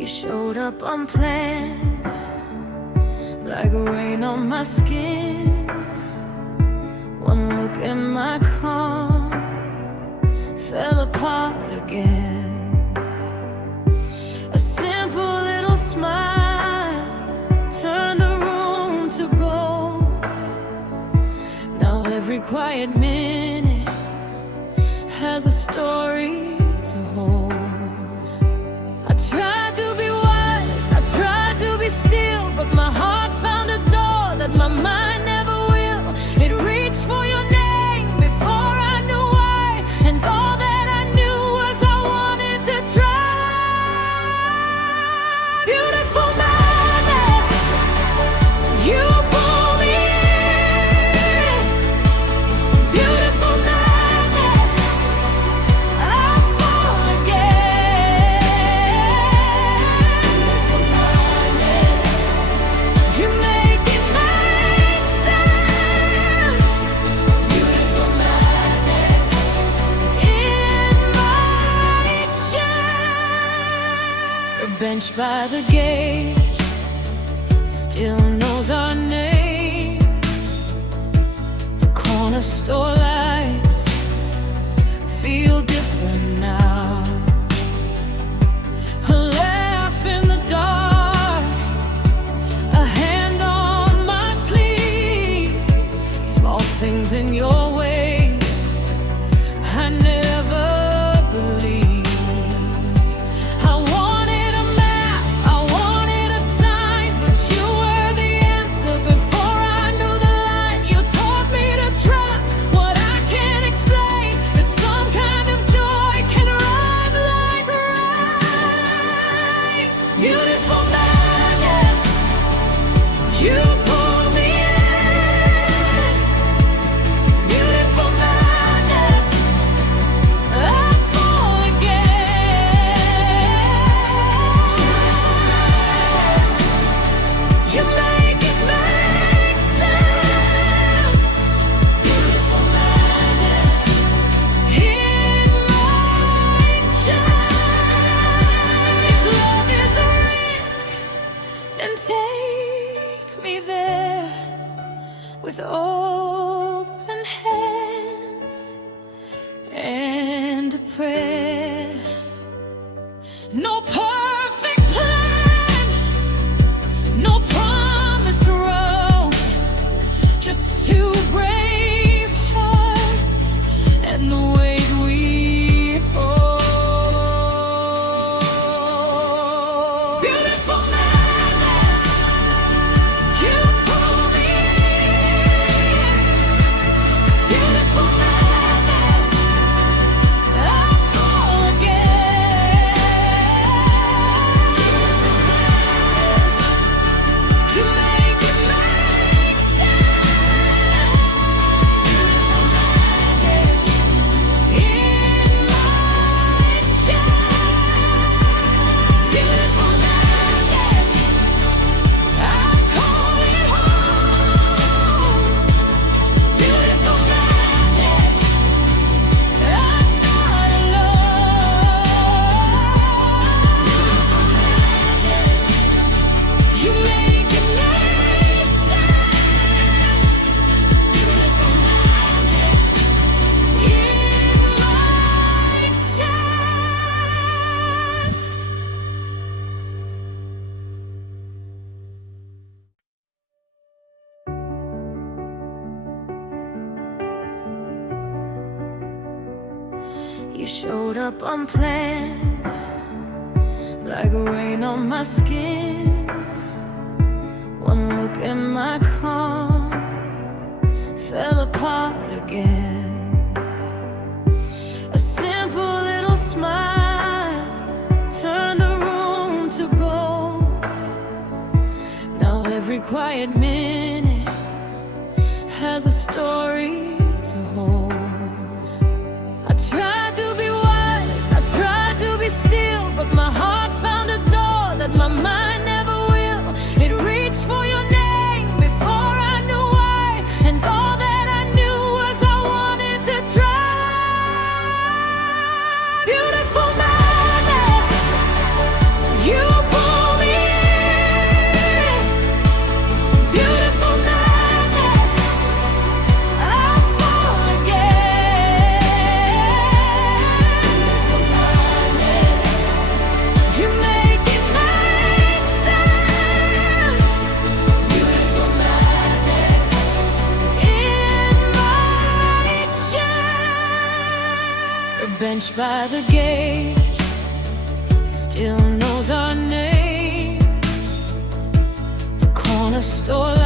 You showed up unplanned, like rain on my skin. One look and my calm fell apart again. A simple little smile turned the room to gold. Now every quiet minute has a story to hold. I tried to be wise, I tried to be still, but my heart found a door that my mind never will. It reached for your name before I knew why, and all that I knew was I wanted to try. Beautiful madness, you pull me in. Beautiful madness, I fall again. Beautiful madness, you make it make sense. Beautiful madness, in my chair. The bench by the gate still knows our name. The corner store lights feel different now. A laugh in the dark, a hand on my sleeve. Small things in your way I never believed. I wanted a map, I wanted a sign, but you were the answer before I knew the line. You taught me to trust what I can't explain, that some kind of joy can arrive like rain. Beautiful madness, you pull me in. Beautiful madness, I fall again. You make it make sense. Beautiful madness, in my chest. If love is a risk, then take me there with open hands and a prayer. No perfect plan, no promised road, just two brave hearts and the weight we hold. Beautiful madness, you pull me in. Beautiful madness, I fall again. You make it make sense. Beautiful madness, in my chest. Beautiful madness, I call it home. Beautiful madness, I'm not alone. Beautiful madness, you make it make sense. Beautiful madness, in my chest. You showed up unplanned, like rain on my skin. One look and my calm fell apart again. A simple little smile turned the room to gold. Now every quiet minute has a story to hold. I tried to be wise, I tried to be still, but my heart found a door that my mind never will. It reached for your name before I knew why, and all that I knew was I wanted bench by the gate still knows our name. The corner store